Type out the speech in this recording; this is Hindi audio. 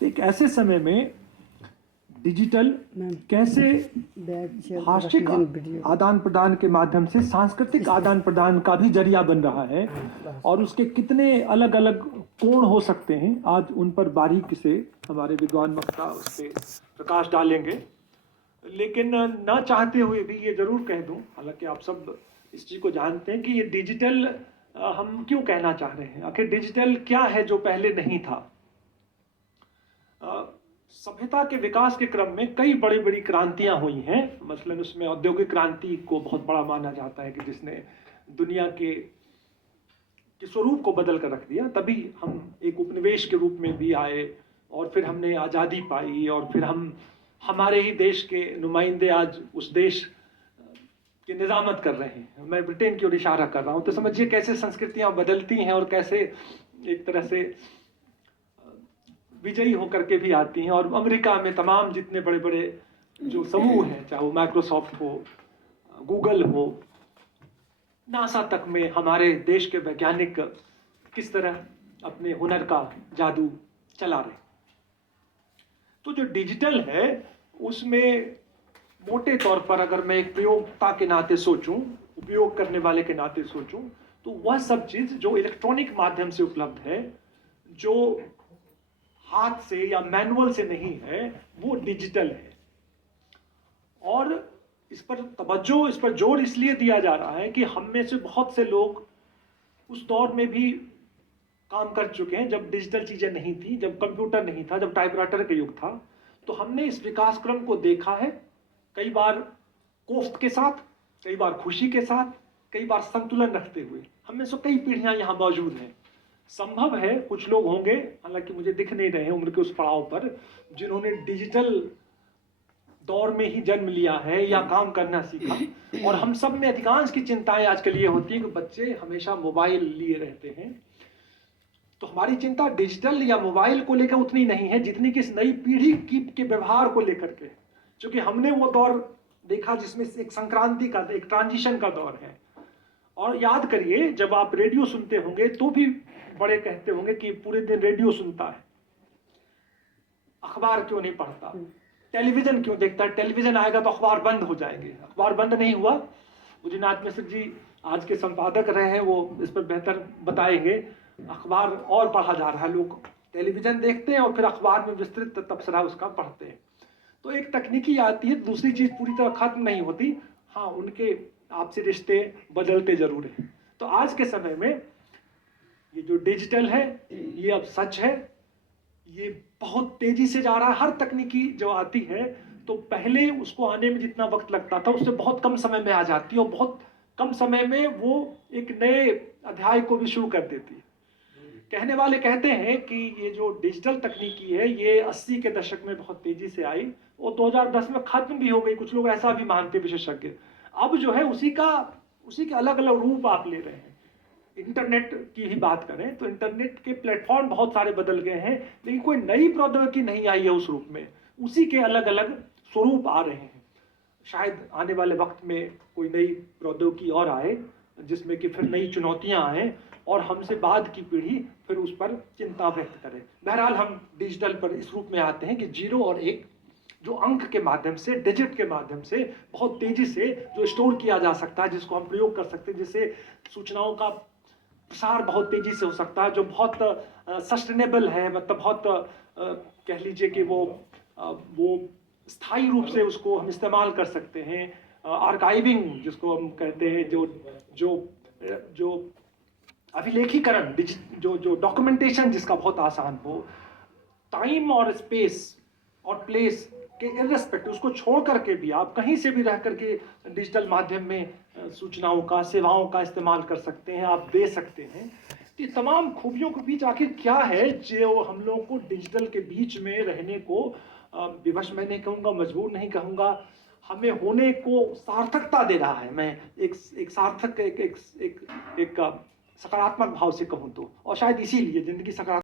एक ऐसे समय में डिजिटल कैसे भाषिक आदान प्रदान के माध्यम से सांस्कृतिक आदान प्रदान का भी जरिया बन रहा है और उसके कितने अलग अलग कोण हो सकते हैं, आज उन पर बारीकी से हमारे विद्वान वक्ता उस पर प्रकाश डालेंगे। लेकिन ना चाहते हुए भी ये जरूर कह दूं, हालांकि आप सब इस चीज़ को जानते हैं कि ये डिजिटल हम क्यों कहना चाह रहे हैं। आखिर डिजिटल क्या है जो पहले नहीं था। सभ्यता के विकास के क्रम में कई बड़ी बड़ी क्रांतियां हुई हैं। मसलन उसमें औद्योगिक क्रांति को बहुत बड़ा माना जाता है कि जिसने दुनिया के स्वरूप को बदल कर रख दिया। तभी हम एक उपनिवेश के रूप में भी आए और फिर हमने आज़ादी पाई और फिर हम हमारे ही देश के नुमाइंदे आज उस देश की निजामत कर रहे हैं। मैं ब्रिटेन की ओर इशारा कर रहा हूँ, तो समझिए कैसे संस्कृतियाँ बदलती हैं और कैसे एक तरह से विजयी होकर के भी आती हैं। और अमेरिका में तमाम जितने बड़े बड़े जो समूह हैं, चाहे वो माइक्रोसॉफ्ट हो, गूगल हो, नासा तक में हमारे देश के वैज्ञानिक किस तरह अपने हुनर का जादू चला रहे। तो जो डिजिटल है उसमें मोटे तौर पर अगर मैं एक प्रयोक्ता के नाते सोचूं, उपयोग करने वाले के नाते सोचूं, तो वह सब चीज जो इलेक्ट्रॉनिक माध्यम से उपलब्ध है, जो हाथ से या मैनुअल से नहीं है, वो डिजिटल है। और इस पर जोर इसलिए दिया जा रहा है कि हम में से बहुत से लोग उस दौर में भी काम कर चुके हैं जब डिजिटल चीजें नहीं थी, जब कंप्यूटर नहीं था, जब टाइपराइटर का युग था। तो हमने इस विकास क्रम को देखा है, कई बार कोफ्त के साथ, कई बार खुशी के साथ, कई बार संतुलन रखते हुए। हम में से कई पीढ़ियां यहाँ मौजूद हैं। संभव है कुछ लोग होंगे, हालांकि मुझे दिख नहीं रहे हैं उम्र के उस पड़ाव पर, जिन्होंने डिजिटल दौर में ही जन्म लिया है या काम करना सीखा। और हम सब में अधिकांश की चिंताएं आजकल ये होती है कि बच्चे हमेशा मोबाइल लिए रहते हैं। तो हमारी चिंता डिजिटल या मोबाइल को लेकर उतनी नहीं है जितनी कि इस नई पीढ़ी के व्यवहार को लेकर के, क्योंकि हमने वो दौर देखा जिसमें एक संक्रांति का, एक ट्रांजिशन का दौर है। और याद करिए, जब आप रेडियो सुनते होंगे तो भी बड़े कहते होंगे कि पूरे दिन रेडियो सुनता है, अखबार क्यों नहीं पढ़ता, टेलीविजन क्यों देखता है, टेलीविजन आएगा तो अखबार बंद हो जाएंगे। अखबार बंद नहीं हुआ। उदितनाथ मिश्र जी आज के संपादक रहे हैं, वो इस पर बेहतर बताएंगे। अखबार और पढ़ा जा रहा है, लोग टेलीविजन देखते हैं और फिर अखबार में विस्तृत तबसरा उसका पढ़ते हैं। तो एक तकनीकी आती है, दूसरी चीज पूरी तरह खत्म नहीं होती। हाँ, उनके आपसी रिश्ते बदलते जरूर हैं। तो आज के समय में ये जो डिजिटल है ये अब सच है, ये बहुत तेजी से जा रहा है। हर तकनीकी जो आती है तो पहले उसको आने में जितना वक्त लगता था उससे बहुत कम समय में आ जाती है और बहुत कम समय में वो एक नए अध्याय को भी शुरू कर देती है। कहने वाले कहते हैं कि ये जो डिजिटल तकनीकी है ये 80 के दशक में बहुत तेजी से आई और 2010 में खत्म भी हो गई। कुछ लोग ऐसा भी मानते विशेषज्ञ। अब जो है उसी के अलग अलग रूप आप ले रहे हैं। इंटरनेट की ही बात करें तो इंटरनेट के प्लेटफॉर्म बहुत सारे बदल गए हैं, लेकिन कोई नई प्रौद्योगिकी नहीं आई है उस रूप में। उसी के अलग अलग स्वरूप आ रहे हैं। शायद आने वाले वक्त में कोई नई प्रौद्योगिकी और आए जिसमें कि फिर नई चुनौतियां आए और हमसे बाद की पीढ़ी फिर उस पर चिंता व्यक्त करे। बहरहाल हम डिजिटल पर इस रूप में आते हैं कि 0 और 1 जो अंक के माध्यम से, डिजिट के माध्यम से बहुत तेजी से जो स्टोर किया जा सकता है, जिसको हम प्रयोग कर सकते हैं, जिससे सूचनाओं का प्रसार बहुत तेजी से हो सकता है, जो बहुत सस्टेनेबल है, मतलब बहुत कह लीजिए कि वो स्थायी रूप से उसको हम इस्तेमाल कर सकते हैं। आर्काइविंग जिसको हम कहते हैं, जो अभिलेखीकरण, जो डॉक्यूमेंटेशन जिसका बहुत आसान हो, टाइम और स्पेस और प्लेस के इर्रेस्पेक्टिव, उसको छोड़ करके भी आप कहीं से भी रह करके डिजिटल माध्यम में सूचनाओं का, सेवाओं का इस्तेमाल कर सकते हैं, आप दे सकते हैं। ये तमाम खूबियों के बीच आखिर क्या है जो हम लोगों को डिजिटल के बीच में रहने को विवश मैं नहीं कहूँगा, मजबूर नहीं कहूँगा, हमें होने को सार्थकता दे रहा है। मैं एक सार्थक, एक सकारात्मक भाव से कहूँ तो, और शायद इसीलिए जिंदगी सकारात्मक